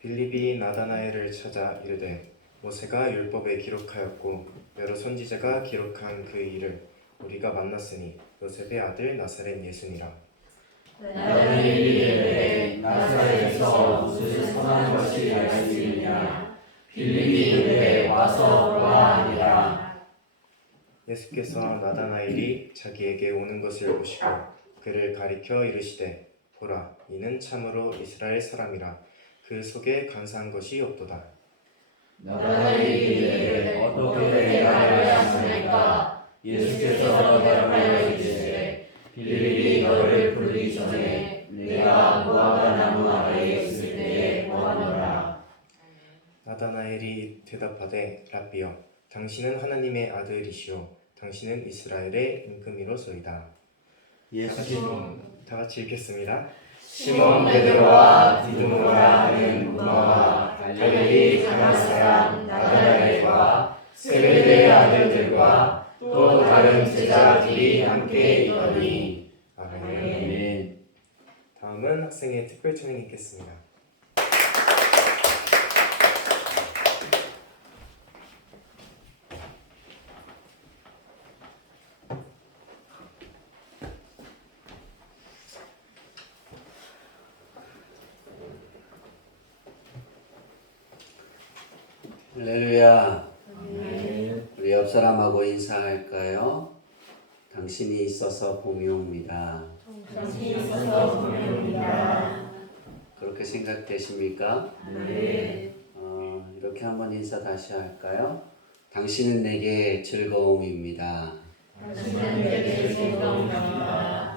빌립이 나다나엘을 찾아 이르되 모세가 율법에 기록하였고 여러 선지자가 기록한 그 일을 우리가 만났으니 요셉의 아들 나사렛 예수니라. 나는 이르되 나사렛에서 무슨 선한 것이 날 수 있느냐. 빌립이 이르되 와서 보라 하니라. 예수께서 나다나엘이 자기에게 오는 것을 보시고 그를 가리켜 이르시되 보라, 이는 참으로 이스라엘 사람이라. 그 속에 간사한 것이 없도다. 나다나엘이 이르되 어떻게 나를 아십니까? 예수께서 대답하여 이르시되 빌립이 너를 부르기 전에 내가 무화과 나무 아래에 있을 때에 보았노라. 나다나엘이 대답하되 랍비여, 당신은 하나님의 아들이시오. 당신은 이스라엘의 임금이로소이다. 다 같이 읽겠습니다. 시몬 베드로와 디두모라 하는 문어와 갈릴리 가나 사람 나다나엘과 세베대의 아들들과 또 다른 제자들이 함께 있더니. 아멘. 다음은 학생의 특별 찬양 읽겠습니다. 할렐루야. 우리 옆 사람하고 인사할까요? 당신이 있어서 봄이 옵니다. 당신이 있어서 봄이 옵니다. 그렇게 생각되십니까? 네. 이렇게 한번 인사 다시 할까요? 당신은 내게 즐거움입니다. 당신은 내게 즐거움입니다.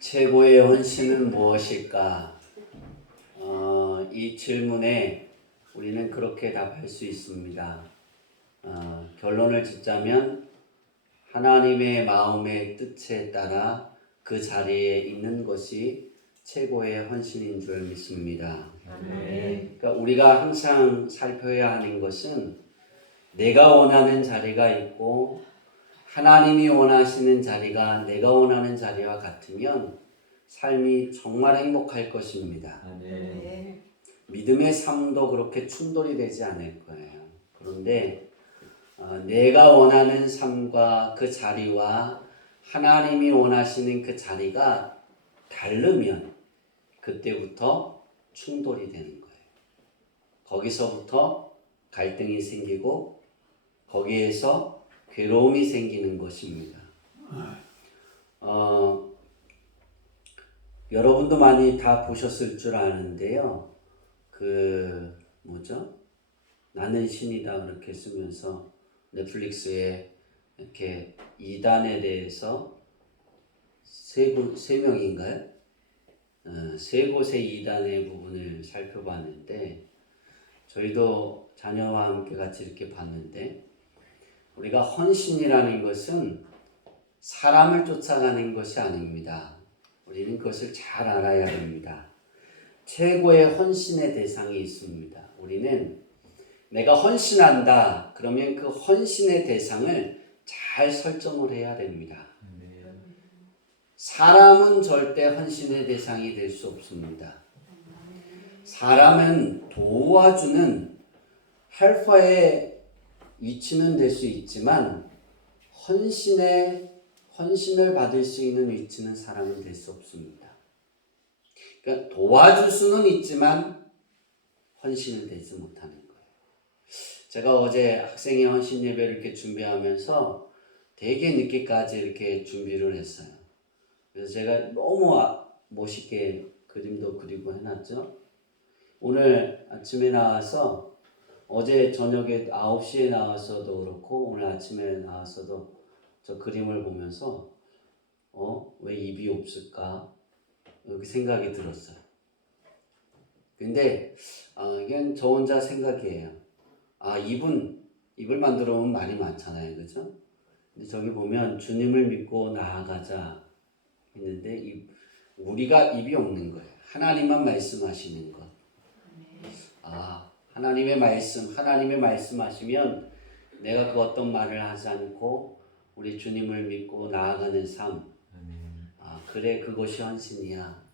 최고의 헌신은 무엇일까? 이 질문에 우리는 그렇게 답할 수 있습니다. 결론을 짓자면 하나님의 마음의 뜻에 따라 그 자리에 있는 것이 최고의 헌신인 줄 믿습니다. 그러니까 우리가 항상 살펴야 하는 것은 내가 원하는 자리가 있고 하나님이 원하시는 자리가 내가 원하는 자리와 같으면 삶이 정말 행복할 것입니다. 믿음의 삶도 그렇게 충돌이 되지 않을 거예요. 그런데 내가 원하는 삶과 그 자리와 하나님이 원하시는 그 자리가 다르면 그때부터 충돌이 되는 거예요. 거기서부터 갈등이 생기고 거기에서 괴로움이 생기는 것입니다. 여러분도 많이 다 보셨을 줄 아는데요. 나는 신이다 그렇게 쓰면서 넷플릭스에 이렇게 이단에 대해서 세 명인가요? 세 곳의 이단의 부분을 살펴봤는데 저희도 자녀와 함께 같이 이렇게 봤는데 우리가 헌신이라는 것은 사람을 쫓아가는 것이 아닙니다. 우리는 그것을 잘 알아야 됩니다. 최고의 헌신의 대상이 있습니다. 우리는 내가 헌신한다 그러면 그 헌신의 대상을 잘 설정을 해야 됩니다. 사람은 절대 헌신의 대상이 될 수 없습니다. 사람은 도와주는 헬퍼의 위치는 될 수 있지만 헌신을 받을 수 있는 위치는 사람은 될 수 없습니다. 그러니까 도와줄 수는 있지만 헌신을 되지 못하는 거예요. 제가 어제 학생의 헌신 예배를 이렇게 준비하면서 되게 늦게까지 이렇게 준비를 했어요. 그래서 제가 너무 멋있게 그림도 그리고 해놨죠. 오늘 아침에 나와서 어제 저녁에 9시에 나와서도 그렇고 오늘 아침에 나와서도 저 그림을 보면서 왜 입이 없을까? 이렇게 생각이 들었어요. 근데 이건 저 혼자 생각이에요. 입을 만들어 보면 말이 많잖아요. 그죠? 근데 저기 보면 주님을 믿고 나아가자 했는데 우리가 입이 없는 거예요. 하나님만 말씀하시는 것. 하나님의 말씀하시면 내가 그 어떤 말을 하지 않고 우리 주님을 믿고 나아가는 삶. 그래, 그것이 헌신이야.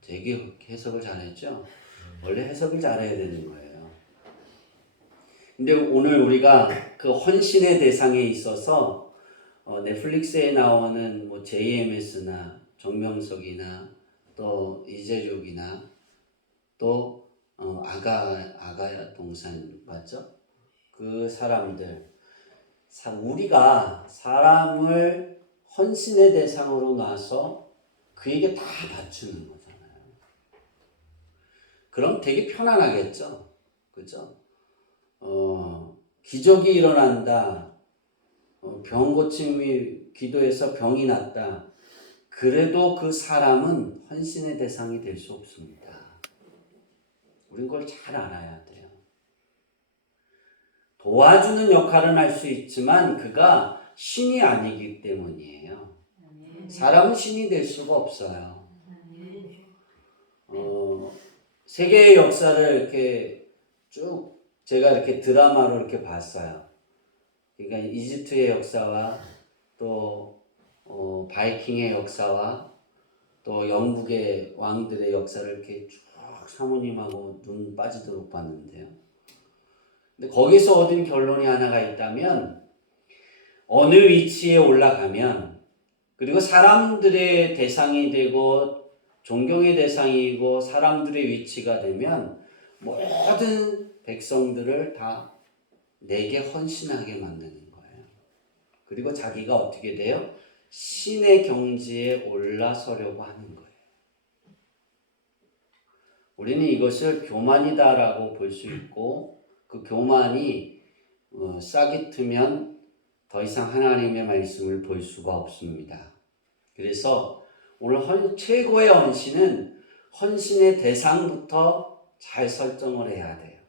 되게 해석을 잘했죠? 원래 해석을 잘해야 되는 거예요. 근데 오늘 우리가 그 헌신의 대상에 있어서 넷플릭스에 나오는 뭐 JMS나 정명석이나 또 이재욱이나 또 아가 동산 맞죠? 그 사람들 우리가 사람을 헌신의 대상으로 놔서 그에게 다 바치는 거잖아요. 그럼 되게 편안하겠죠? 그죠? 기적이 일어난다. 병 고침이 기도해서 병이 났다. 그래도 그 사람은 헌신의 대상이 될 수 없습니다. 우린 그걸 잘 알아야 돼요. 도와주는 역할은 할 수 있지만 그가 신이 아니기 때문이에요. 사람은 신이 될 수가 없어요. 세계의 역사를 이렇게 쭉 제가 이렇게 드라마로 이렇게 봤어요. 그러니까 이집트의 역사와 또 바이킹의 역사와 또 영국의 왕들의 역사를 이렇게 쭉 사모님하고 눈 빠지도록 봤는데요. 근데 거기서 얻은 결론이 하나가 있다면 어느 위치에 올라가면 그리고 사람들의 대상이 되고 존경의 대상이고 사람들의 위치가 되면 모든 백성들을 다 내게 헌신하게 만드는 거예요. 그리고 자기가 어떻게 돼요? 신의 경지에 올라서려고 하는 거예요. 우리는 이것을 교만이다라고 볼 수 있고 그 교만이 싹이 트면 더 이상 하나님의 말씀을 볼 수가 없습니다. 그래서 오늘 최고의 헌신은 헌신의 대상부터 잘 설정을 해야 돼요.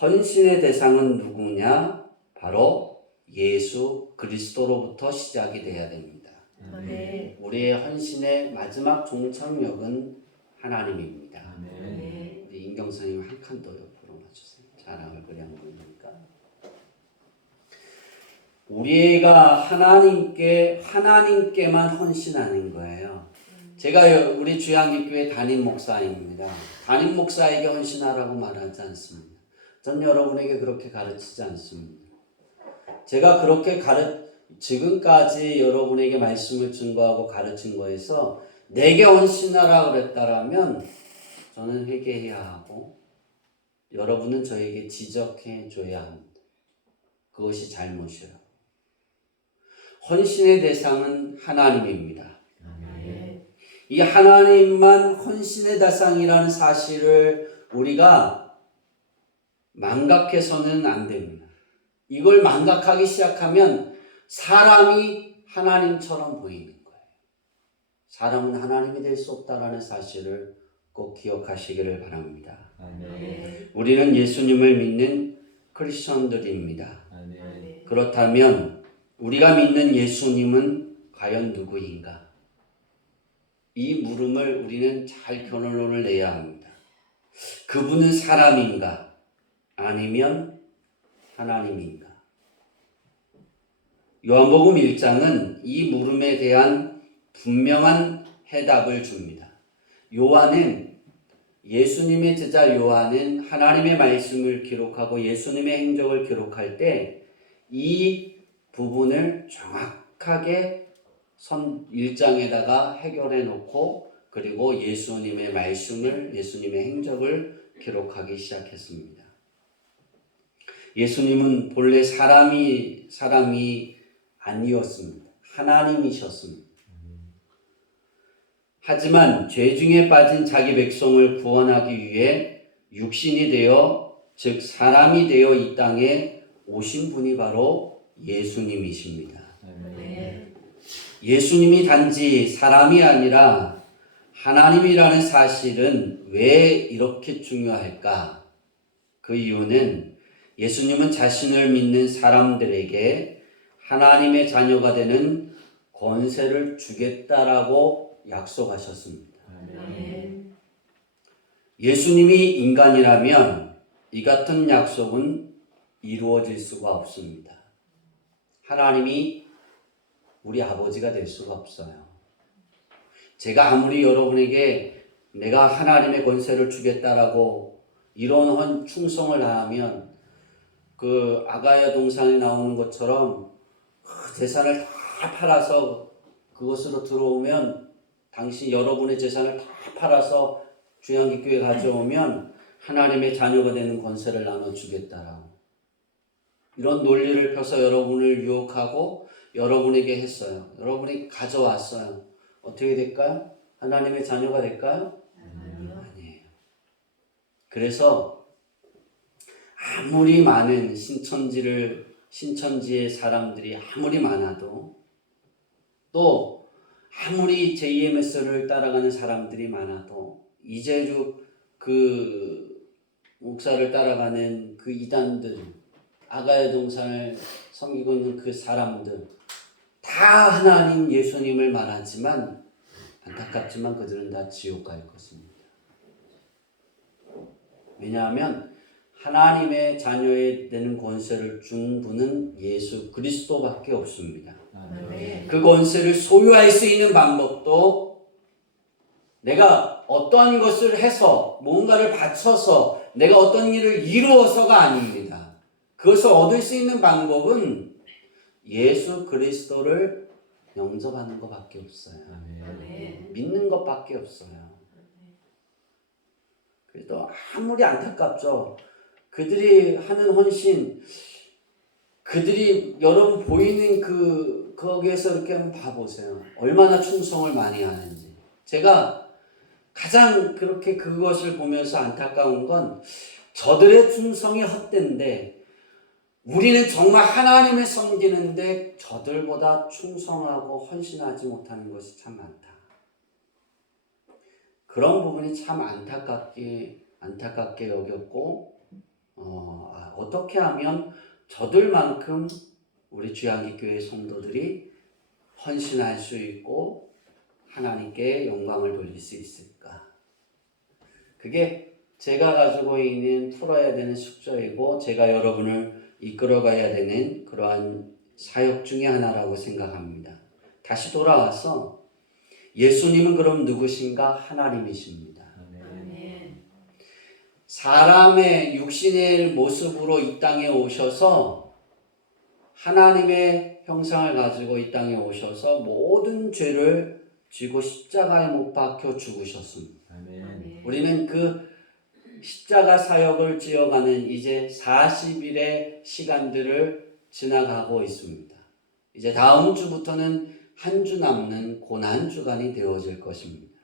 헌신의 대상은 누구냐? 바로 예수 그리스도로부터 시작이 돼야 됩니다. 네. 우리의 헌신의 마지막 종착역은 하나님입니다. 네. 우리 인경 선생님 한 칸 더 옆으로 놔주세요. 잘 얼굴이 안 보이니까. 우리가 하나님께만 헌신하는 거예요. 제가 우리 주양기교회 담임 목사입니다. 담임 목사에게 헌신하라고 말하지 않습니다. 전 여러분에게 그렇게 가르치지 않습니다. 제가 그렇게 지금까지 여러분에게 말씀을 증거하고 가르친 거에서 내게 헌신하라 그랬다라면 저는 회개해야 하고 여러분은 저에게 지적해 줘야 합니다. 그것이 잘못이에요. 헌신의 대상은 하나님입니다. 이 하나님만 헌신의 대상이라는 사실을 우리가 망각해서는 안 됩니다. 이걸 망각하기 시작하면 사람이 하나님처럼 보이는 거예요. 사람은 하나님이 될 수 없다라는 사실을 꼭 기억하시기를 바랍니다. 우리는 예수님을 믿는 크리스천들입니다. 그렇다면 우리가 믿는 예수님은 과연 누구인가? 이 물음을 우리는 잘 결론을 내야 합니다. 그분은 사람인가? 아니면 하나님인가? 요한복음 1장은 이 물음에 대한 분명한 해답을 줍니다. 예수님의 제자 요한은 하나님의 말씀을 기록하고 예수님의 행적을 기록할 때 이 부분을 정확하게 1장에다가 해결해 놓고 그리고 예수님의 말씀을 예수님의 행적을 기록하기 시작했습니다. 예수님은 본래 사람이 아니었습니다. 하나님이셨습니다. 하지만 죄 중에 빠진 자기 백성을 구원하기 위해 육신이 되어 즉 사람이 되어 이 땅에 오신 분이 바로 예수님이십니다. 예수님이 단지 사람이 아니라 하나님이라는 사실은 왜 이렇게 중요할까? 그 이유는 예수님은 자신을 믿는 사람들에게 하나님의 자녀가 되는 권세를 주겠다라고 약속하셨습니다. 예수님이 인간이라면 이 같은 약속은 이루어질 수가 없습니다. 하나님이 우리 아버지가 될 수가 없어요. 제가 아무리 여러분에게 내가 하나님의 권세를 주겠다라고 이런 충성을 다하면 그 아가야 동산에 나오는 것처럼 그 재산을 다 팔아서 그것으로 들어오면 당신 여러분의 재산을 다 팔아서 주양기교회 가져오면 하나님의 자녀가 되는 권세를 나눠주겠다라고 이런 논리를 펴서 여러분을 유혹하고 여러분에게 했어요. 여러분이 가져왔어요. 어떻게 될까요? 하나님의 자녀가 될까요? 아니에요. 그래서 아무리 많은 신천지의 사람들이 아무리 많아도 또 아무리 JMS를 따라가는 사람들이 많아도 이재륙 그 목사를 따라가는 그 이단들 아가야 동산을 섬기고 있는 그 사람들 다 하나님 예수님을 말하지만 안타깝지만 그들은 다 지옥 갈 것입니다. 왜냐하면 하나님의 자녀에 되는 권세를 준 분은 예수 그리스도밖에 없습니다. 그 권세를 소유할 수 있는 방법도 내가 어떤 것을 해서 뭔가를 바쳐서 내가 어떤 일을 이루어서가 아닙니다. 그것을 얻을 수 있는 방법은 예수 그리스도를 영접하는 것밖에 없어요. 믿는 것밖에 없어요. 그래도 아무리 안타깝죠. 그들이 하는 헌신, 그들이 여러분 보이는 거기에서 이렇게 한번 봐보세요. 얼마나 충성을 많이 하는지. 제가 가장 그렇게 그것을 보면서 안타까운 건 저들의 충성이 헛된데 우리는 정말 하나님을 섬기는데 저들보다 충성하고 헌신하지 못하는 것이 참 많다. 그런 부분이 참 안타깝게 여겼고 어떻게 하면 저들만큼 우리 주양기교회 성도들이 헌신할 수 있고 하나님께 영광을 돌릴 수 있을까? 그게 제가 가지고 있는 풀어야 되는 숙제이고 제가 여러분을 이끌어가야 되는 그러한 사역 중에 하나라고 생각합니다. 다시 돌아와서 예수님은 그럼 누구신가? 하나님이십니다. 사람의 육신의 모습으로 이 땅에 오셔서 하나님의 형상을 가지고 이 땅에 오셔서 모든 죄를 지고 십자가에 못 박혀 죽으셨습니다. 우리는 그 십자가 사역을 지어가는 이제 40일의 시간들을 지나가고 있습니다. 이제 다음 주부터는 한 주 남는 고난주간이 되어질 것입니다.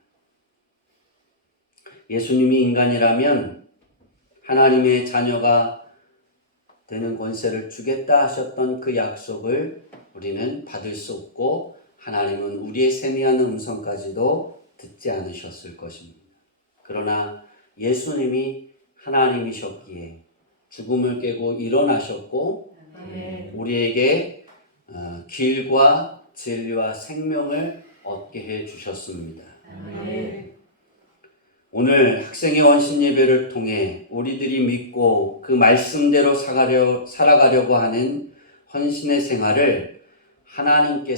예수님이 인간이라면 하나님의 자녀가 되는 권세를 주겠다 하셨던 그 약속을 우리는 받을 수 없고 하나님은 우리의 세미한 음성까지도 듣지 않으셨을 것입니다. 그러나 예수님이 하나님이셨기에 죽음을 깨고 일어나셨고 우리에게 길과 진리와 생명을 얻게 해 주셨습니다. 오늘 학생의 원신 예배를 통해 우리들이 믿고 그 말씀대로 살아가려고 하는 헌신의 생활을 하나님께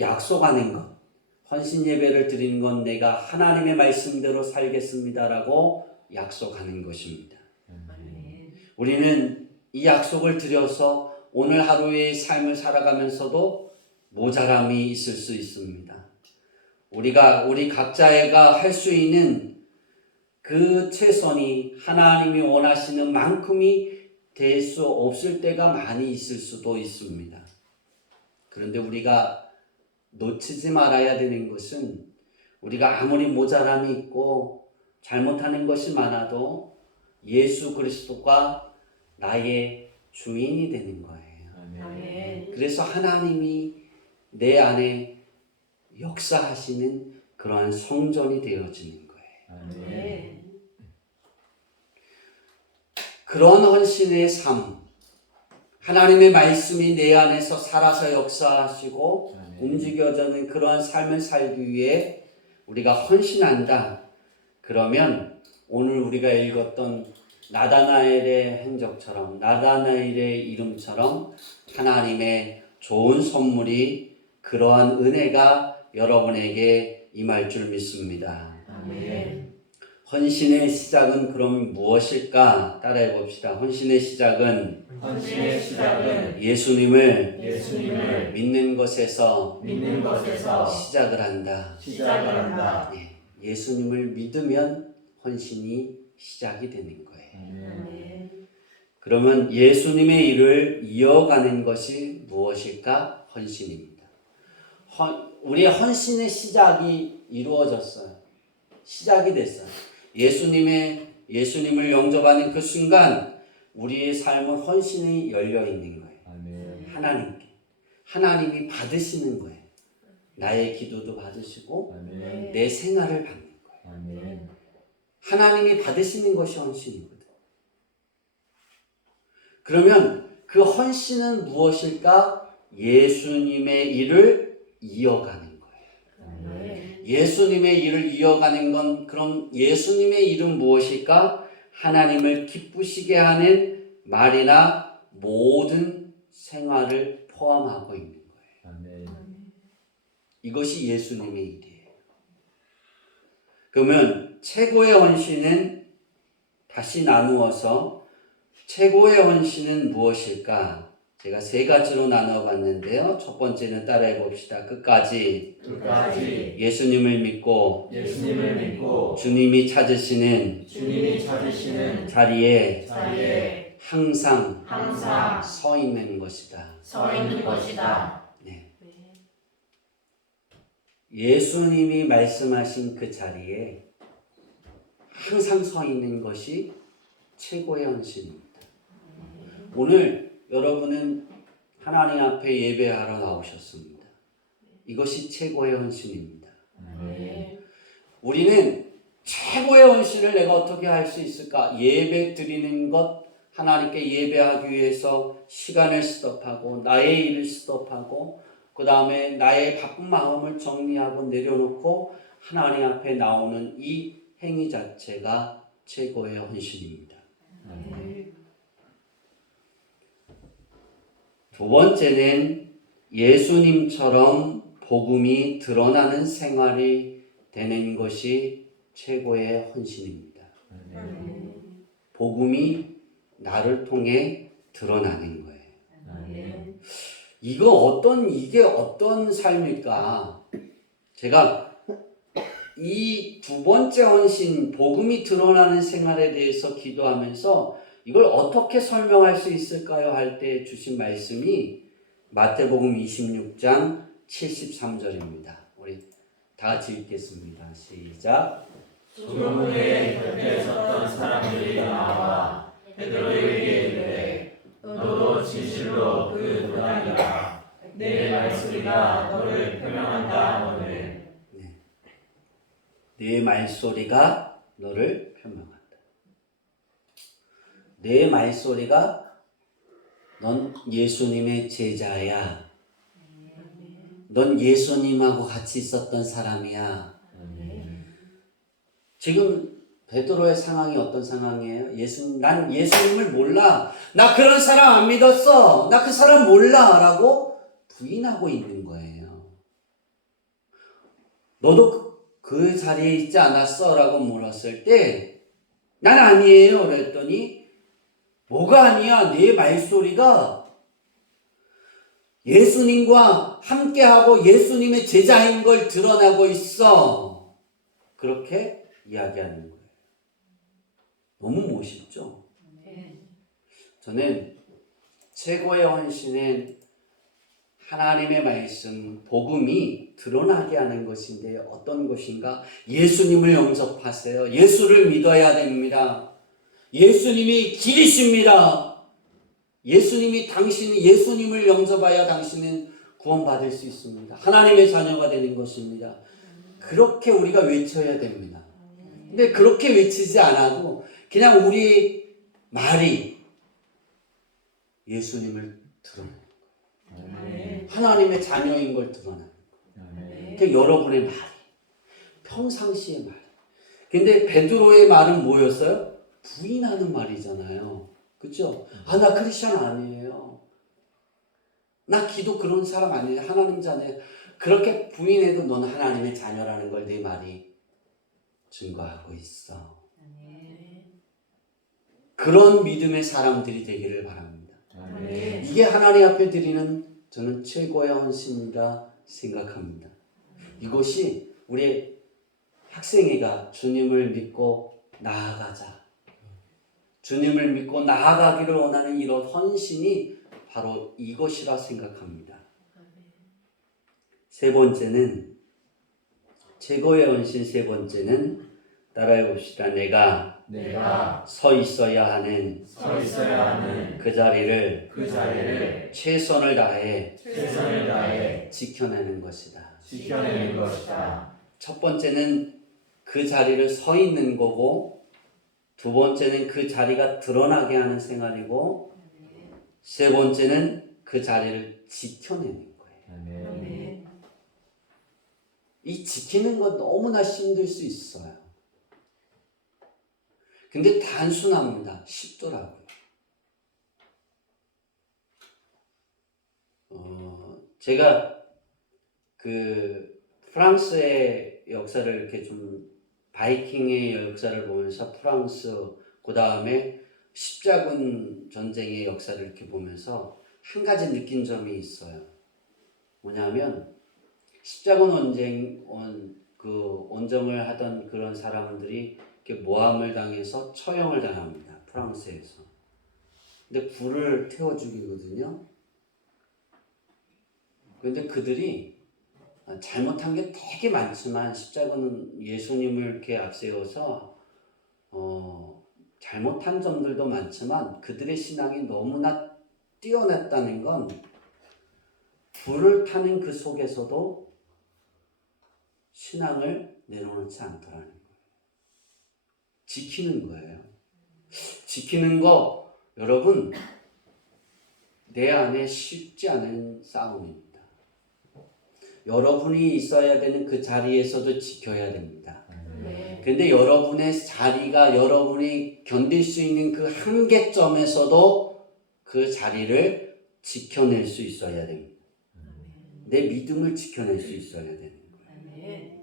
약속하는 것, 헌신 예배를 드리는 건 내가 하나님의 말씀대로 살겠습니다라고 약속하는 것입니다. 우리는 이 약속을 드려서 오늘 하루의 삶을 살아가면서도 모자람이 있을 수 있습니다. 우리 각자가 할 수 있는 그 최선이 하나님이 원하시는 만큼이 될 수 없을 때가 많이 있을 수도 있습니다. 그런데 우리가 놓치지 말아야 되는 것은 우리가 아무리 모자람이 있고 잘못하는 것이 많아도 예수 그리스도가 나의 주인이 되는 거예요. 그래서 하나님이 내 안에 역사하시는 그러한 성전이 되어지는 거예요. 그런 헌신의 삶, 하나님의 말씀이 내 안에서 살아서 역사하시고 움직여지는 그러한 삶을 살기 위해 우리가 헌신한다. 그러면 오늘 우리가 읽었던 나다나엘의 행적처럼 나다나엘의 이름처럼 하나님의 좋은 선물이 그러한 은혜가 여러분에게 임할 줄 믿습니다. 아멘. 헌신의 시작은 그럼 무엇일까? 따라해 봅시다. 헌신의 시작은 헌신의 시작은 예수님을 믿는 것에서 믿는 것에서 시작을 한다. 시작을 한다. 예수님을 믿으면 헌신이 시작이 되는 거예요. 아멘. 그러면 예수님의 일을 이어가는 것이 무엇일까? 헌신입니다. 우리의 헌신의 시작이 이루어졌어요. 시작이 됐어요. 예수님을 영접하는 그 순간 우리의 삶은 헌신이 열려 있는 거예요. 아멘. 하나님께. 하나님이 받으시는 거예요. 나의 기도도 받으시고 아멘. 내 생활을 받는 거예요. 아멘. 하나님이 받으시는 것이 헌신이거든. 그러면 그 헌신은 무엇일까? 예수님의 일을 이어가는 거예요. 아멘. 예수님의 일을 이어가는 건 그럼 예수님의 일은 무엇일까? 하나님을 기쁘시게 하는 말이나 모든 생활을 포함하고 있는 거예요. 아멘. 이것이 예수님의 일이에요. 그러면 최고의 헌신은 다시 나누어서 최고의 헌신은 무엇일까? 제가 세 가지로 나눠봤는데요. 첫 번째는 따라해 봅시다. 끝까지 예수님을 믿고 주님이 찾으시는 자리에 항상 서 있는 것이다. 서 있는 것이다. 네. 예수님이 말씀하신 그 자리에 항상 서 있는 것이 최고의 헌신입니다. 오늘 여러분은 하나님 앞에 예배하러 나오셨습니다. 이것이 최고의 헌신입니다. 아멘. 우리는 최고의 헌신을 내가 어떻게 할 수 있을까? 예배 드리는 것, 하나님께 예배하기 위해서 시간을 스톱하고 나의 일을 스톱하고 그 다음에 나의 바쁜 마음을 정리하고 내려놓고 하나님 앞에 나오는 이 행위 자체가 최고의 헌신입니다. 아멘. 두 번째는 예수님처럼 복음이 드러나는 생활이 되는 것이 최고의 헌신입니다. 아멘. 복음이 나를 통해 드러나는 거예요. 아멘. 이게 어떤 삶일까? 제가 이 두 번째 헌신, 복음이 드러나는 생활에 대해서 기도하면서 이걸 어떻게 설명할 수 있을까요? 할 때 주신 말씀이 마태복음 26장 73절입니다. 우리 다 같이 읽겠습니다. 시작. 소돔의 곁에 섰던 사람들이 나와 베드로에게 이르되 너도 진실로 그 도단이라 내 말소리가 너를 표명한다 하거늘. 내 말소리가 너를 표명한다. 내 말소리가 넌 예수님의 제자야. 넌 예수님하고 같이 있었던 사람이야. 지금 베드로의 상황이 어떤 상황이에요? 난 예수님을 몰라. 나 그런 사람 안 믿었어. 나 그 사람 몰라. 라고 부인하고 있는 거예요. 너도 그 자리에 있지 않았어? 라고 물었을 때 난 아니에요. 그랬더니 뭐가 아니야? 내 말소리가 예수님과 함께하고 예수님의 제자인 걸 드러나고 있어. 그렇게 이야기하는 거예요. 너무 멋있죠? 저는 최고의 헌신은 하나님의 말씀, 복음이 드러나게 하는 것인데 어떤 것인가? 예수님을 영접하세요. 예수를 믿어야 됩니다. 예수님이 길이십니다. 당신이 예수님을 영접하여 당신은 구원받을 수 있습니다. 하나님의 자녀가 되는 것입니다. 그렇게 우리가 외쳐야 됩니다. 근데 그렇게 외치지 않아도 그냥 우리 말이 예수님을 드러내는 거예요. 하나님의 자녀인 걸 드러내는 거예요. 그러니까 여러분의 말이, 평상시의 말이. 근데 베드로의 말은 뭐였어요? 부인하는 말이잖아요. 그죠? 아, 나 크리스천 아니에요. 나 기도 그런 사람 아니에요. 하나님 자녀예요. 그렇게 부인해도 넌 하나님의 자녀라는 걸 내 말이 증거하고 있어. 그런 믿음의 사람들이 되기를 바랍니다. 아멘. 이게 하나님 앞에 드리는 저는 최고의 헌신이라 생각합니다. 이것이 우리 학생회가 주님을 믿고 나아가자. 주님을 믿고 나아가기를 원하는 이런 헌신이 바로 이것이라 생각합니다. 세 번째는 최고의 헌신 세 번째는 따라해 봅시다. 내가 내가 서 있어야 하는 서 있어야 하는 그 자리를 그 자리를 최선을 다해 최선을 다해 지켜내는 것이다. 지켜내는 것이다. 첫 번째는 그 자리를 서 있는 거고, 두 번째는 그 자리가 드러나게 하는 생활이고, 세 번째는 그 자리를 지켜내는 거예요. 아멘. 이 지키는 건 너무나 힘들 수 있어요. 근데 단순합니다. 쉽더라고요. 제가 그 프랑스의 역사를 이렇게 좀 바이킹의 역사를 보면서 프랑스 그 다음에 십자군 전쟁의 역사를 이렇게 보면서 한 가지 느낀 점이 있어요. 뭐냐면 십자군 원정을 하던 그런 사람들이 이렇게 모함을 당해서 처형을 당합니다. 프랑스에서. 근데 불을 태워 죽이거든요. 근데 그들이 잘못한 게 되게 많지만 십자군은 예수님을 이렇게 앞세워서 잘못한 점들도 많지만 그들의 신앙이 너무나 뛰어났다는 건 불을 타는 그 속에서도 신앙을 내려놓지 않더라는 거예요. 지키는 거예요. 지키는 거 여러분 내 안에 쉽지 않은 싸움입니다. 여러분이 있어야 되는 그 자리에서도 지켜야 됩니다. 근데 여러분의 자리가 여러분이 견딜 수 있는 그 한계점에서도 그 자리를 지켜낼 수 있어야 됩니다. 내 믿음을 지켜낼 수 있어야 되는 거예요.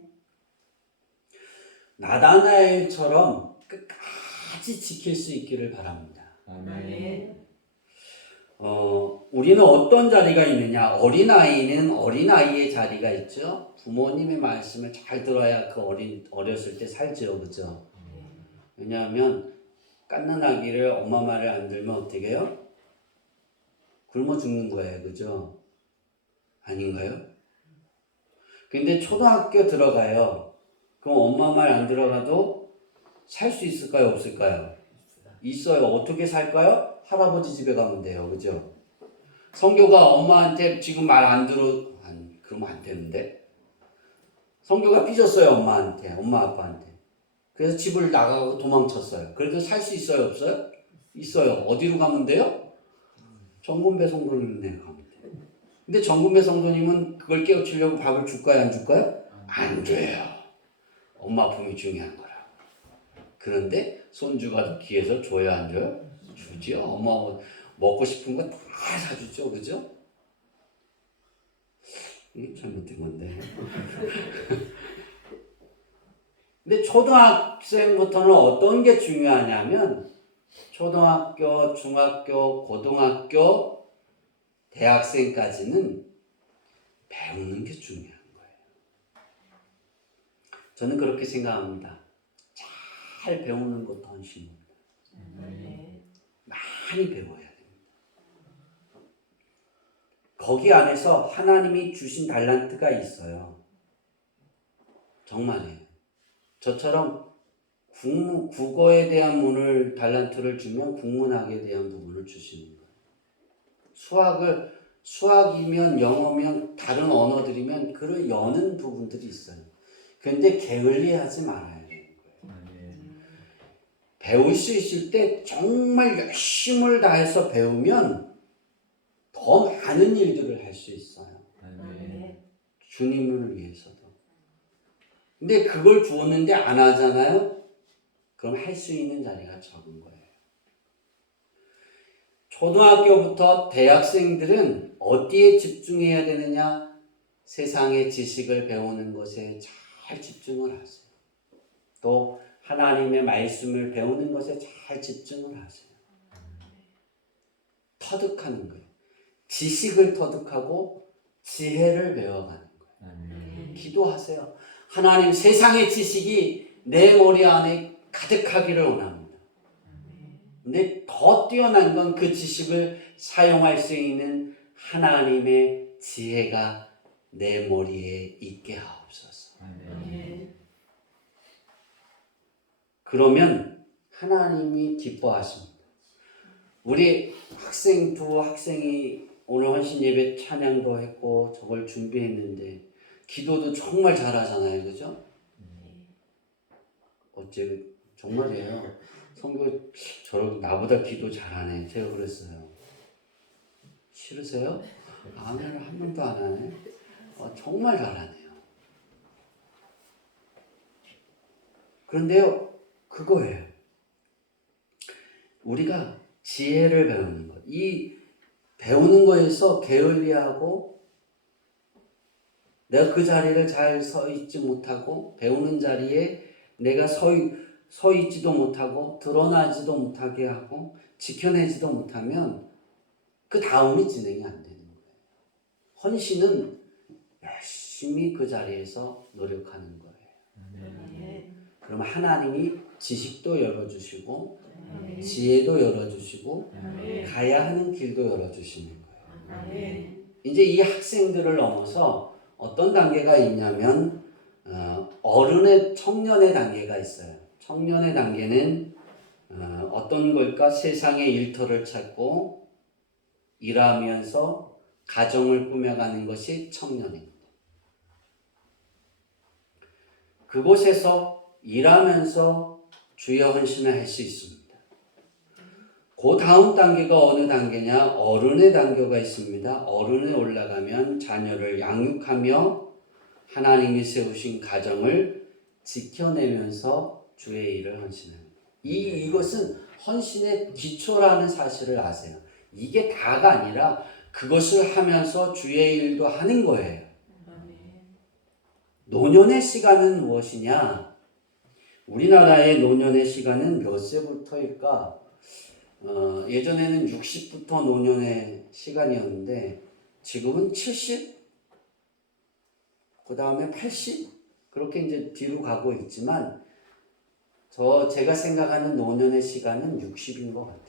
나다나엘처럼 끝까지 지킬 수 있기를 바랍니다. 아멘. 우리는 어떤 자리가 있느냐? 어린아이는 어린아이의 자리가 있죠. 부모님의 말씀을 잘 들어야 그 어렸을 때 살죠. 그죠? 왜냐하면 갓난 아기를 엄마 말을 안 들으면 어떻게 해요? 굶어 죽는 거예요. 그죠? 아닌가요? 근데 초등학교 들어가요. 그럼 엄마 말 안 들어가도 살 수 있을까요? 없을까요? 있어요. 어떻게 살까요? 할아버지 집에 가면 돼요. 그죠? 성교가 엄마한테 지금 말 안 그러면 안 되는데. 성교가 삐졌어요. 엄마한테. 엄마 아빠한테. 그래서 집을 나가고 도망쳤어요. 그래도 살 수 있어요? 없어요? 있어요. 어디로 가면 돼요? 정군배 성도님네 가면 돼요. 근데 정군배 성도님은 그걸 깨우치려고 밥을 줄까요? 안 줄까요? 안 줘요. 엄마 아픔이 중요한 거라. 그런데 손주가 귀해서 줘요? 안 줘요? 주죠. 엄마 먹고 싶은 거 다 사주죠. 그죠? 이게 잘못된 건데. 근데 초등학생부터는 어떤 게 중요하냐면 초등학교, 중학교, 고등학교, 대학생까지는 배우는 게 중요한 거예요. 저는 그렇게 생각합니다. 잘 배우는 것도 헌신입니다. 많이 배워야 됩니다. 거기 안에서 하나님이 주신 달란트가 있어요. 정말이에요. 저처럼 국어에 대한 달란트를 주면 국문학에 대한 부분을 주시는 거예요. 수학이면 영어면 다른 언어들이면 그를 여는 부분들이 있어요. 그런데 게을리하지 말아야 돼요. 배울 수 있을 때 정말 열심을 다해서 배우면 더 많은 일들을 할 수 있어요. 주님을 위해서도. 근데 그걸 주었는데 안 하잖아요? 그럼 할 수 있는 자리가 적은 거예요. 초등학교부터 대학생들은 어디에 집중해야 되느냐? 세상의 지식을 배우는 것에 잘 집중을 하세요. 또 하나님의 말씀을 배우는 것에 잘 집중을 하세요. 터득하는 거예요. 지식을 터득하고 지혜를 배워가는 거예요. 기도하세요. 하나님, 세상의 지식이 내 머리 안에 가득하기를 원합니다. 근데 더 뛰어난 건 그 지식을 사용할 수 있는 하나님의 지혜가 내 머리에 있게 하옵소서. 그러면 하나님이 기뻐하십니다. 우리 두 학생이 오늘 헌신 예배 찬양도 했고 저걸 준비했는데 기도도 정말 잘하잖아요. 그죠? 어째 정말이에요. 성교 저런 나보다 기도 잘하네. 제가 그랬어요. 싫으세요? 아멘을 한 번도 안 하네. 정말 잘하네요. 그런데요, 그거예요. 우리가 지혜를 배우는 것. 이 배우는 거에서 게을리하고 내가 그 자리를 잘 서 있지 못하고 배우는 자리에 내가 서 있지도 못하고 드러나지도 못하게 하고 지켜내지도 못하면 그 다음이 진행이 안 되는 거예요. 헌신은 열심히 그 자리에서 노력하는 거예요. 그러면 하나님이 지식도 열어주시고 지혜도 열어주시고 가야 하는 길도 열어주시는 거예요. 이제 이 학생들을 넘어서 어떤 단계가 있냐면 청년의 단계가 있어요. 청년의 단계는 어떤 걸까? 세상의 일터를 찾고 일하면서 가정을 꾸며가는 것이 청년입니다. 그곳에서 일하면서 주의 헌신을 할 수 있습니다. 그 다음 단계가 어느 단계냐? 어른의 단계가 있습니다. 어른에 올라가면 자녀를 양육하며 하나님이 세우신 가정을 지켜내면서 주의 일을 헌신합니다. 이것은 헌신의 기초라는 사실을 아세요. 이게 다가 아니라 그것을 하면서 주의 일도 하는 거예요. 노년의 시간은 무엇이냐? 우리나라의 노년의 시간은 몇 세부터일까? 예전에는 60부터 노년의 시간이었는데 지금은 70? 그 다음에 80? 그렇게 이제 뒤로 가고 있지만 제가 생각하는 노년의 시간은 60인 것 같아요.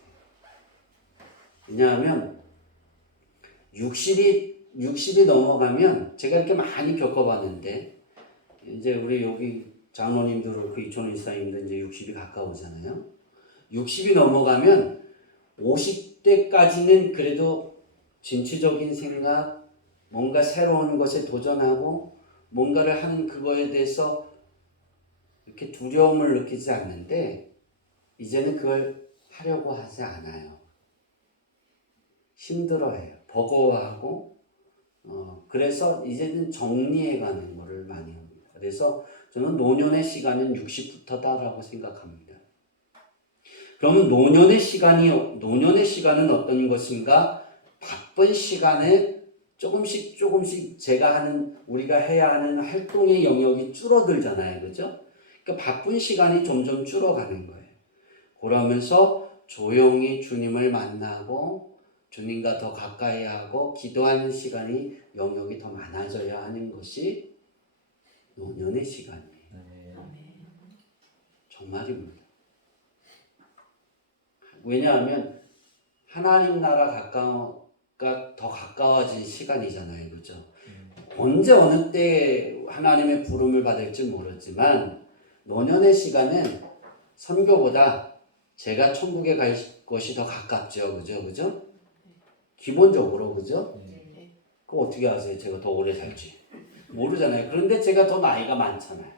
왜냐하면 60이 넘어가면 제가 이렇게 많이 겪어봤는데 이제 우리 여기 장로님들 그렇고 이촌 이사님들 이제 60이 가까우잖아요. 60이 넘어가면 50대까지는 그래도 진취적인 생각, 뭔가 새로운 것에 도전하고 뭔가를 하는 그거에 대해서 이렇게 두려움을 느끼지 않는데 이제는 그걸 하려고 하지 않아요. 힘들어해요. 버거워하고 그래서 이제는 정리해가는 거를 많이 합니다. 그래서 저는 노년의 시간은 60부터다라고 생각합니다. 그러면 노년의 시간은 어떤 것인가? 바쁜 시간에 조금씩 우리가 해야 하는 활동의 영역이 줄어들잖아요. 그죠? 그러니까 바쁜 시간이 점점 줄어가는 거예요. 그러면서 조용히 주님을 만나고 주님과 더 가까이 하고 기도하는 시간이 영역이 더 많아져야 하는 것이 노년의 시간이에요. 정말입니다. 왜냐하면 하나님 나라 더 가까워진 시간이잖아요. 그죠? 언제 어느 때 하나님의 부름을 받을지 모르지만 노년의 시간은 선교보다 제가 천국에 갈 것이 더 가깝죠. 그죠? 기본적으로 그죠? 그거 어떻게 아세요? 제가 더 오래 살지 모르잖아요. 그런데 제가 더 나이가 많잖아요.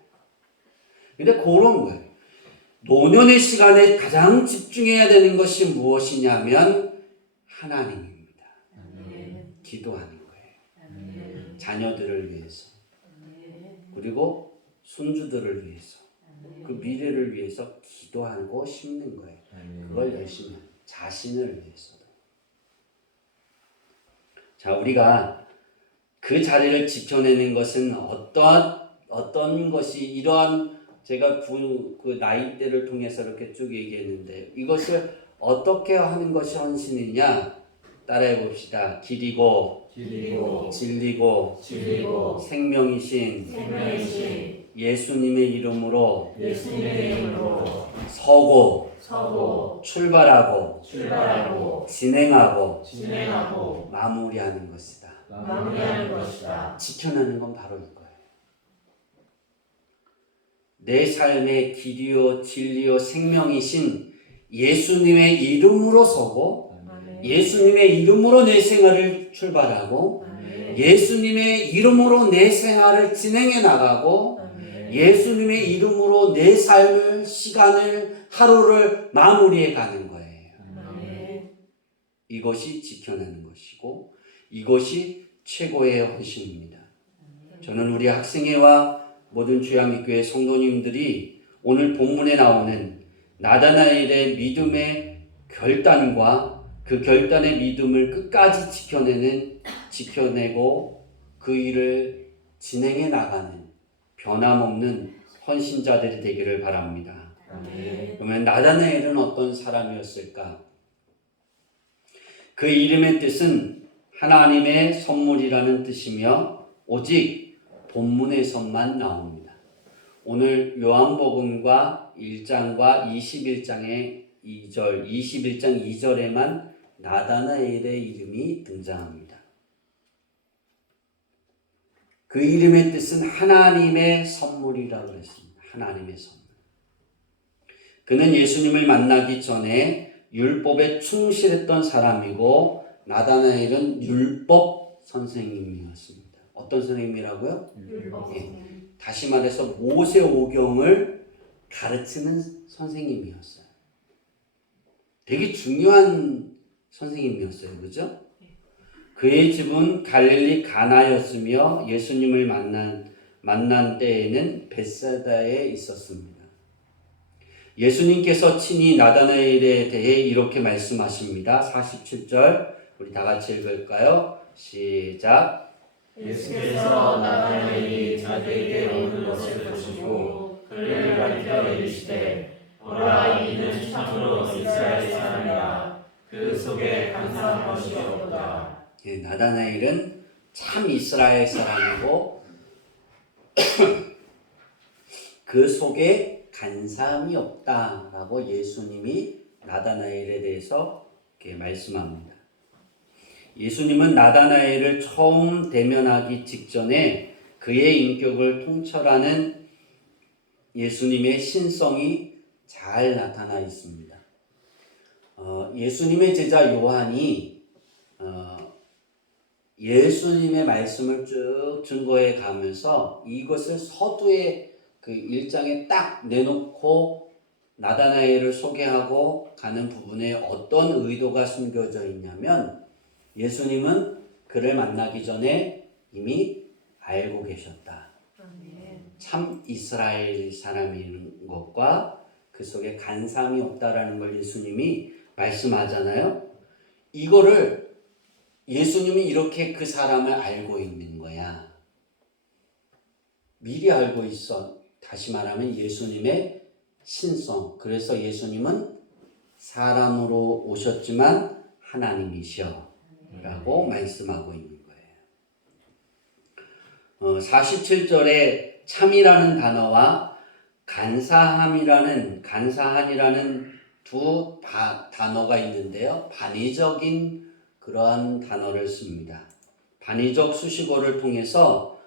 근데 그런 거예요. 노년의 시간에 가장 집중해야 되는 것이 무엇이냐면 하나님입니다. 기도하는 거예요. 자녀들을 위해서 그리고 손주들을 위해서 그 미래를 위해서 기도하고 심는 거예요. 그걸 열심히 하는, 자신을 위해서도. 자, 우리가 그 자리를 지켜내는 것은 어떤 것이 이러한 제가 그 나이대를 통해서 이렇게 쭉 얘기했는데 이것을 어떻게 하는 것이 헌신이냐? 따라해 봅시다. 길이고 진리고 생명이신 예수님의 이름으로 서고 출발하고 진행하고 마무리하는 것이다. 지켜내는 건 바로 이거예요. 내 삶의 길이요 진리요 생명이신 예수님의 이름으로 서고 예수님의 이름으로 내 생활을 출발하고 예수님의 이름으로 내 생활을 진행해 나가고 예수님의 이름으로 내 삶을 시간을 하루를 마무리해 가는 거예요. 이것이 지켜내는 것이고 이것이 최고의 헌신입니다. 저는 우리 학생회와 모든 주야미교회 성도님들이 오늘 본문에 나오는 나다나엘의 믿음의 결단과 그 결단의 믿음을 끝까지 지켜내고 그 일을 진행해 나가는 변함없는 헌신자들이 되기를 바랍니다. 그러면 나다나엘은 어떤 사람이었을까? 그 이름의 뜻은 하나님의 선물이라는 뜻이며 오직 본문에서만 나옵니다. 오늘 요한복음과 1장과 21장의 2절, 21장 2절에만 나다나엘의 이름이 등장합니다. 그 이름의 뜻은 하나님의 선물이라고 했습니다. 하나님의 선물. 그는 예수님을 만나기 전에 율법에 충실했던 사람이고 나다나엘은 율법 선생님이었습니다. 어떤 선생님이라고요? 율법 다시 말해서 모세오경을 가르치는 선생님이었어요. 되게 중요한 선생님이었어요. 그죠? 그의 집은 갈릴리 가나였으며 예수님을 만난 때에는 벳사다에 있었습니다. 예수님께서 친히 나다나엘에 대해 이렇게 말씀하십니다. 47절 우리 다 같이 읽을까요? 시작. 예수께서 나다나엘이 자기에게 오는 것을 보시고 그를 가리켜 이르시되 보라 이는 참으로 이스라엘 사람이라 그 속에 간사한 것이 없다. 나다나엘은 참 이스라엘 사람이고 그 속에 간사함이 없다라고 예수님이 나다나엘에 대해서 이렇게 말씀합니다. 예수님은 나다나엘을 처음 대면하기 직전에 그의 인격을 통찰하는 예수님의 신성이 잘 나타나 있습니다. 예수님의 제자 요한이 예수님의 말씀을 쭉 증거해 가면서 이것을 서두에 그 1장에 딱 내놓고 나다나엘을 소개하고 가는 부분에 어떤 의도가 숨겨져 있냐면 예수님은 그를 만나기 전에 이미 알고 계셨다. 참 이스라엘 사람인 것과 그 속에 간사함이 없다라는 걸 예수님이 말씀하잖아요. 이거를 예수님이 이렇게 그 사람을 알고 있는 거야. 미리 알고 있어. 다시 말하면 예수님의 신성. 그래서 예수님은 사람으로 오셨지만 하나님이셔 라고 말씀하고 있는 거예요. 47절에 참이라는 단어와 간사한이라는 두 단어가 있는데요. 반의적인 그러한 단어를 씁니다. 반의적 수식어를 통해서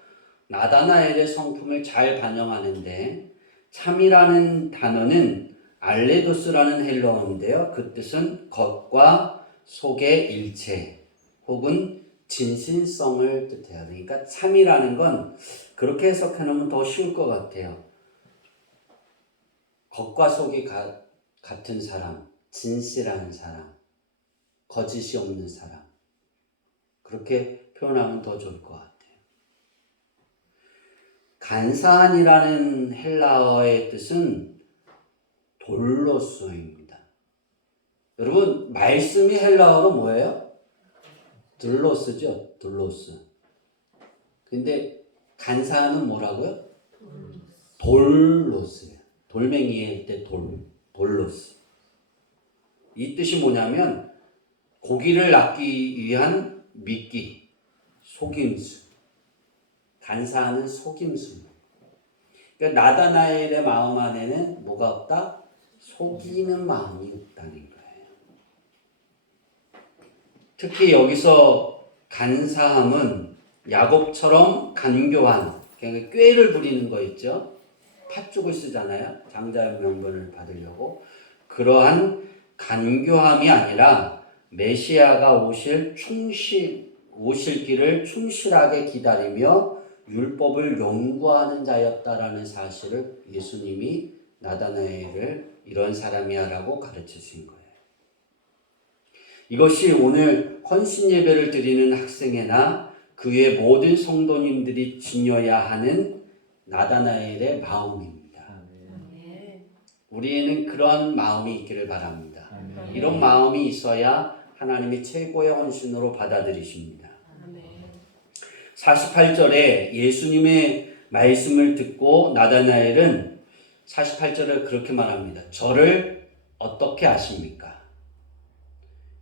나다나엘의 성품을 잘 반영하는데 참이라는 단어는 알레도스라는 헬라어인데요. 그 뜻은 겉과 속의 일체 혹은 진실성을 뜻해요. 그러니까 참이라는 건 그렇게 해석해 놓으면 더 쉬울 것 같아요. 겉과 속이 같은 사람, 진실한 사람, 거짓이 없는 사람. 그렇게 표현하면 더 좋을 것 같아요. 간사한이라는 헬라어의 뜻은 돌로스입니다. 여러분, 말씀이 헬라어로 뭐예요? 둘로스죠. 둘로스. 근데 간사한은 뭐라고요? 돌로스예요. 돌멩이의 때 돌로스. 이 뜻이 뭐냐면 고기를 낚기 위한 미끼, 속임수. 간사하는 속임수. 그러니까 나다나엘의 마음 안에는 뭐가 없다? 속이는 마음이 없다는 거예요. 특히 여기서 간사함은 야곱처럼 간교한, 그러니까 꾀를 부리는 거 있죠. 팥죽을 쓰잖아요. 장자의 명분을 받으려고. 그러한 간교함이 아니라 메시아가 오실 길을 충실하게 기다리며 율법을 연구하는 자였다라는 사실을 예수님이 나다나엘을 이런 사람이야라고 가르치신 거예요. 이것이 오늘 헌신 예배를 드리는 학생회나 그 외 모든 성도님들이 지녀야 하는 나다나엘의 마음입니다. 우리에는 그런 마음이 있기를 바랍니다. 이런 마음이 있어야 하나님이 최고의 헌신으로 받아들이십니다. 48절에 예수님의 말씀을 듣고 나다나엘은 48절에 그렇게 말합니다. 저를 어떻게 아십니까?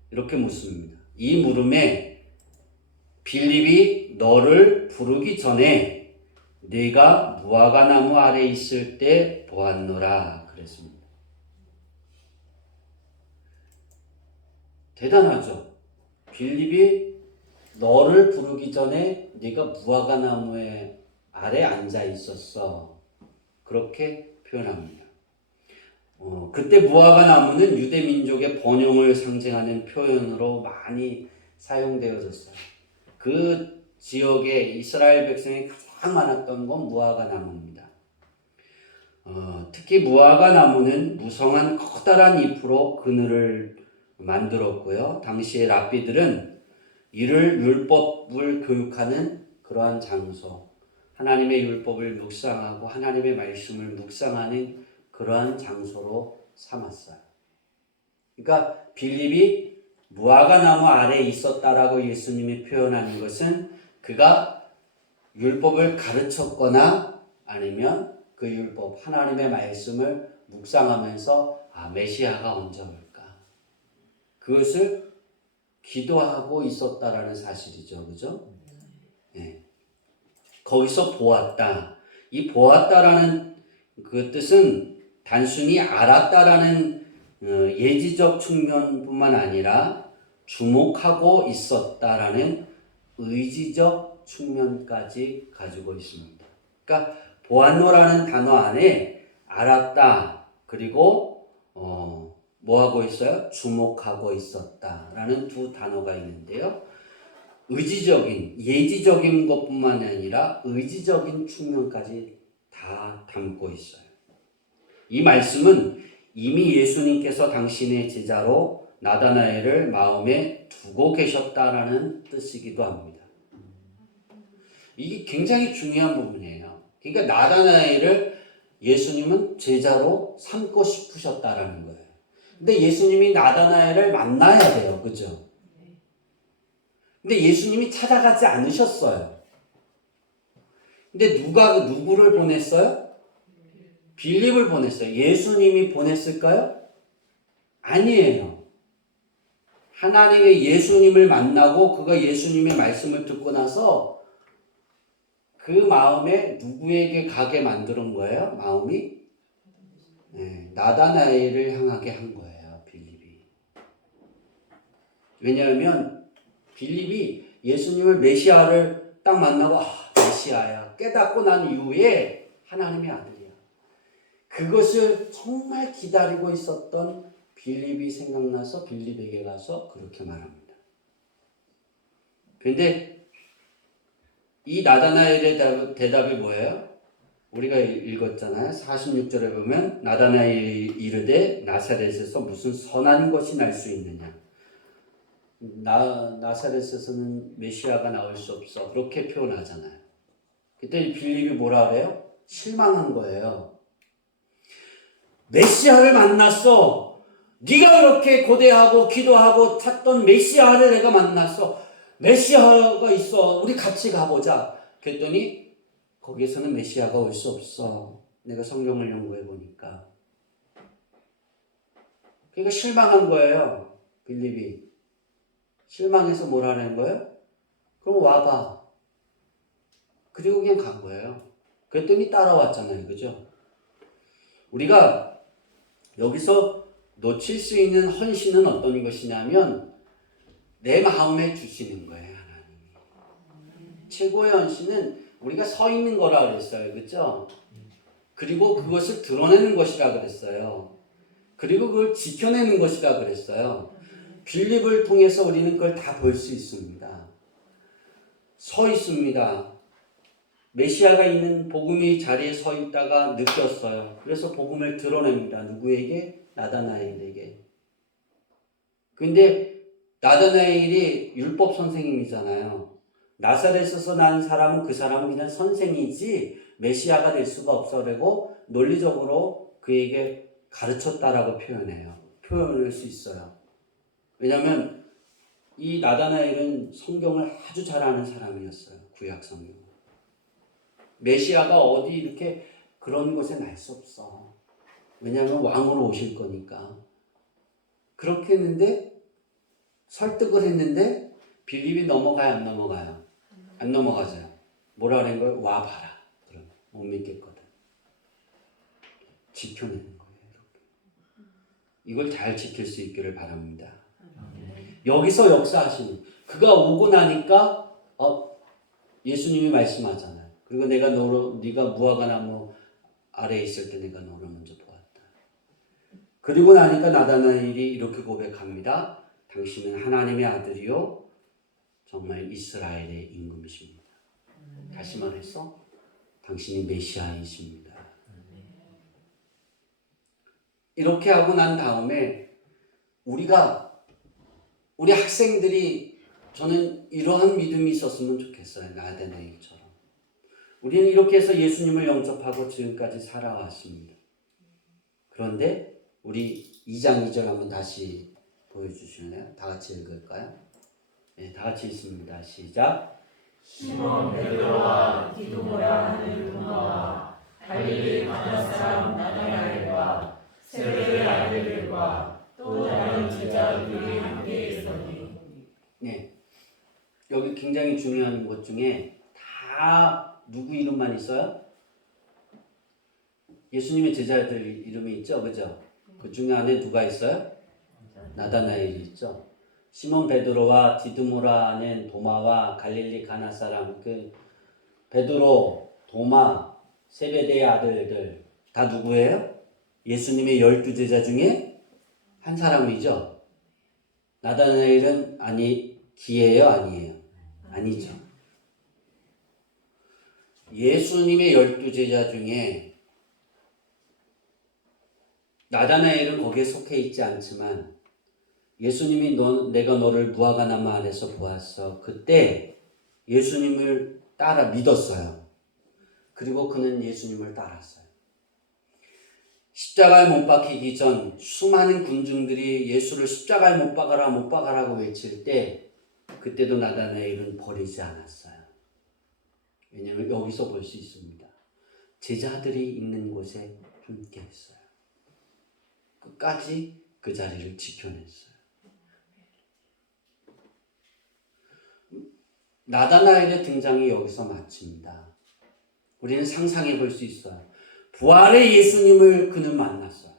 이렇게 묻습니다. 이 물음에 빌립이 너를 부르기 전에 네가 무화과 나무 아래 있을 때 보았노라 그랬습니다. 대단하죠. 빌립이 너를 부르기 전에 네가 무화과 나무에 아래 앉아 있었어. 그렇게 표현합니다. 그때 무화과 나무는 유대 민족의 번영을 상징하는 표현으로 많이 사용되어졌어요. 그 지역에 이스라엘 백성이 가장 많았던 건 무화과 나무입니다. 특히 무화과 나무는 무성한 커다란 잎으로 그늘을 만들었고요. 당시의 랍비들은 이를 율법을 교육하는 그러한 장소, 하나님의 율법을 묵상하고 하나님의 말씀을 묵상하는 그러한 장소로 삼았어요. 그러니까 빌립이 무화과 나무 아래에 있었다라고 예수님이 표현하는 것은 그가 율법을 가르쳤거나 아니면 그 율법, 하나님의 말씀을 묵상하면서 메시아가 언제 올까? 그것을 기도하고 있었다라는 사실이죠. 그죠? 네. 거기서 보았다. 이 보았다라는 그 뜻은 단순히 알았다라는 예지적 측면뿐만 아니라 주목하고 있었다라는 의지적 측면까지 가지고 있습니다. 그러니까 보았노라는 단어 안에 알았다 그리고 뭐 하고 있어요? 주목하고 있었다라는 두 단어가 있는데요. 의지적인, 예지적인 것뿐만 아니라 의지적인 측면까지 다 담고 있어요. 이 말씀은 이미 예수님께서 당신의 제자로 나다나엘을 마음에 두고 계셨다라는 뜻이기도 합니다. 이게 굉장히 중요한 부분이에요. 그러니까 나다나엘을 예수님은 제자로 삼고 싶으셨다라는 거예요. 근데 예수님이 나다나엘을 만나야 돼요. 그죠? 근데 예수님이 찾아가지 않으셨어요. 근데 누구를 보냈어요? 빌립을 보냈어요. 예수님이 보냈을까요? 아니에요. 하나님의 예수님을 만나고 그가 예수님의 말씀을 듣고 나서 그 마음에 누구에게 가게 만드는 거예요? 마음이? 네, 나다나엘을 향하게 한 거예요. 빌립이. 왜냐하면 빌립이 예수님을 메시아를 딱 만나고 메시아야 깨닫고 난 이후에 하나님의 아들이야. 그것을 정말 기다리고 있었던 빌립이 생각나서 빌립에게 가서 그렇게 말합니다. 그런데 이 나다나엘의 대답이 뭐예요? 우리가 읽었잖아요. 46절에 보면 나다나엘이 이르되 나사렛에서 무슨 선한 것이 날 수 있느냐. 나사렛에서는 메시아가 나올 수 없어. 그렇게 표현하잖아요. 그때 빌립이 뭐라 그래요? 실망한 거예요. 메시아를 만났어. 네가 그렇게 고대하고 기도하고 찾던 메시아를 내가 만났어. 메시아가 있어. 우리 같이 가보자. 그랬더니 거기에서는 메시아가 올 수 없어. 내가 성경을 연구해 보니까. 그러니까 실망한 거예요. 빌립이. 실망해서 뭐라는 거예요? 그럼 와봐. 그리고 그냥 간 거예요. 그랬더니 따라왔잖아요. 그죠? 우리가 여기서 놓칠 수 있는 헌신은 어떤 것이냐면 내 마음에 주시는 거예요. 하나님이. 최고의 헌신은 우리가 서 있는 거라 그랬어요. 그죠? 그리고 그것을 드러내는 것이라 그랬어요. 그리고 그걸 지켜내는 것이라 그랬어요. 빌립을 통해서 우리는 그걸 다 볼 수 있습니다. 서 있습니다. 메시아가 있는 복음의 자리에 서 있다가 느꼈어요. 그래서 복음을 드러냅니다. 누구에게? 나다나엘에게. 근데 나다나엘이 율법 선생님이잖아요. 나사렛에서 난 사람은 그 사람은 그냥 선생이지 메시아가 될 수가 없어라고 논리적으로 그에게 가르쳤다라고 표현할 수 있어요. 왜냐하면 이 나다나엘은 성경을 아주 잘 아는 사람이었어요. 구약 성경. 메시아가 어디 이렇게 그런 곳에 날 수 없어. 왜냐하면 왕으로 오실 거니까. 그렇게 했는데 설득을 했는데 빌립이 넘어가요, 안 넘어가요? 안 넘어가져요. 뭐라 그런 거예요? 와 봐라. 그럼 못 믿겠거든. 지켜내는 거예요. 이렇게. 이걸 잘 지킬 수 있기를 바랍니다. 여기서 역사하시는 그가 오고 나니까 예수님이 말씀하잖아요. 그리고 네가 무화과 나무 아래에 있을 때 내가 너를 먼저 보았다. 그리고 나니까 나다나엘이 이렇게 고백합니다. 당신은 하나님의 아들이요 정말 이스라엘의 임금이십니다. 다시 말해서 당신이 메시아이십니다. 이렇게 하고 난 다음에 우리 학생들이 저는 이러한 믿음이 있었으면 좋겠어요. 나다나엘처럼. 우리는 이렇게 해서 예수님을 영접하고 지금까지 살아왔습니다. 그런데 우리 2장 2절 한번 다시 보여주실래요? 다 같이 읽을까요? 네, 다 같이 읽습니다. 시작. 시몬 베드로와 디두모라 하는 도마와 갈릴리 가나 사람 나다나엘과 세베의 아들들과 또 다른 제자들이 함께 있었니. 네, 여기 굉장히 중요한 것 중에 다 누구 이름만 있어요? 예수님의 제자들 이름이 있죠, 그죠? 그 중에 안에 누가 있어요? 나다나엘이 있죠. 시몬 베드로와 디드모라 하는 도마와 갈릴리 가나 사람 그 베드로, 도마, 세베대의 아들들 다 누구예요? 예수님의 12제자 중에 한 사람이죠. 나다나엘은 기예요, 아니에요? 아니죠. 예수님의 12제자 중에 나다나엘은 거기에 속해 있지 않지만 예수님이 내가 너를 무화과 나무 아래서 보았어. 그때 예수님을 따라 믿었어요. 그리고 그는 예수님을 따랐어요. 십자가에 못 박히기 전 수많은 군중들이 예수를 십자가에 못 박아라고 외칠 때 그때도 나다나엘은 버리지 않았어요. 왜냐하면 여기서 볼 수 있습니다. 제자들이 있는 곳에 함께 했어요. 끝까지 그 자리를 지켜냈어요. 나다나엘의 등장이 여기서 마칩니다. 우리는 상상해 볼 수 있어요. 부활의 예수님을 그는 만났어요.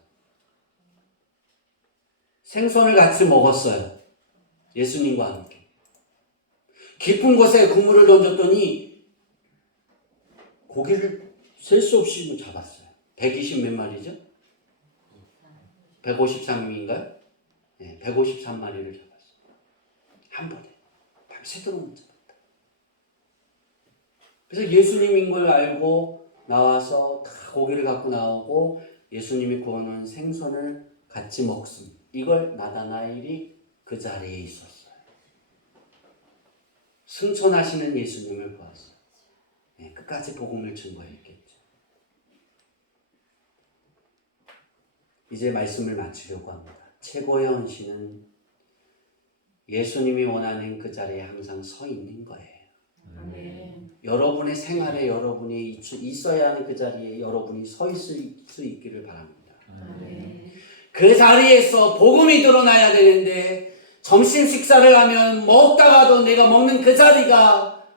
생선을 같이 먹었어요. 예수님과 함께. 깊은 곳에 그물을 던졌더니 고기를 셀 수 없이 잡았어요. 120 몇 마리죠? 153인가요? 네, 153마리를 잡았어요. 한 번에. 밤새도록 잡았다. 그래서 예수님인 걸 알고 나와서 다 고기를 갖고 나오고 예수님이 구워놓은 생선을 같이 먹습니다. 이걸 나다나엘이 그 자리에 있었어요. 승천하시는 예수님을 보았어요. 네, 끝까지 끝까지 복음을 증거했겠죠. 이제 말씀을 마치려고 합니다. 최고의 헌신은 예수님이 원하는 그 자리에 항상 서 있는 거예요. 아멘. 여러분의 생활에 여러분이 있어야 하는 그 자리에 여러분이 서 있을 수 있기를 바랍니다. 아멘. 그 자리에서 복음이 드러나야 되는데 점심 식사를 하면 먹다가도 내가 먹는 그 자리가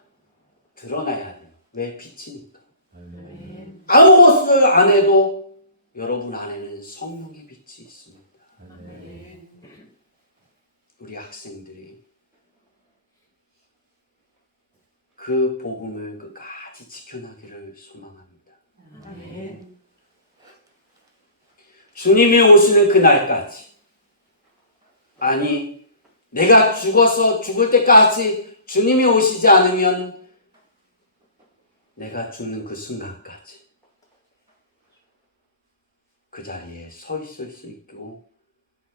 드러나야 돼요. 왜? 빛이니까. 아멘. 아무것을 안 해도 여러분 안에는 성령의 빛이 있습니다. 아멘. 우리 학생들이 그 복음을 끝까지 지켜나기를 소망합니다. 아멘. 주님이 오시는 그날까지, 아니 내가 죽어서 죽을 때까지 주님이 오시지 않으면 내가 죽는 그 순간까지 그 자리에 서 있을 수 있고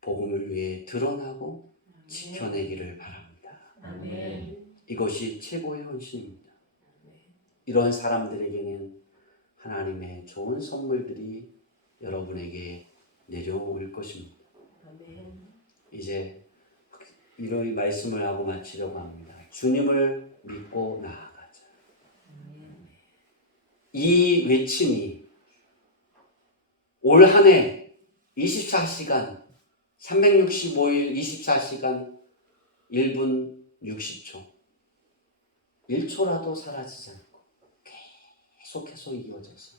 복음을 위해 드러나고 지켜내기를 바랍니다. 아멘. 이것이 최고의 헌신입니다. 이런 사람들에게는 하나님의 좋은 선물들이 여러분에게 내려올 것입니다. 아멘. 이제 이런 말씀을 하고 마치려고 합니다. 주님을 믿고 나아가자. 이 외침이 올 한 해 24시간 365일 24시간 1분 60초 1초라도 사라지지 않고 계속해서 이어져서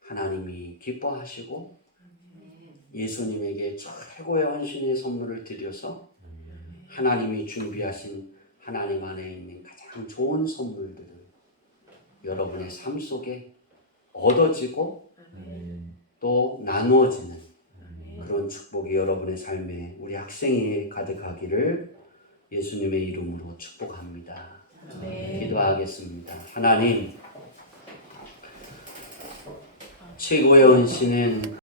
하나님이 기뻐하시고 예수님에게 최고의 헌신의 선물을 드려서 하나님이 준비하신 하나님 안에 있는 가장 좋은 선물들을 여러분의 삶 속에 얻어지고 또 나누어지는 그런 축복이 여러분의 삶에 우리 학생이 가득하기를 예수님의 이름으로 축복합니다. 아멘. 기도하겠습니다. 하나님, 최고의 헌신은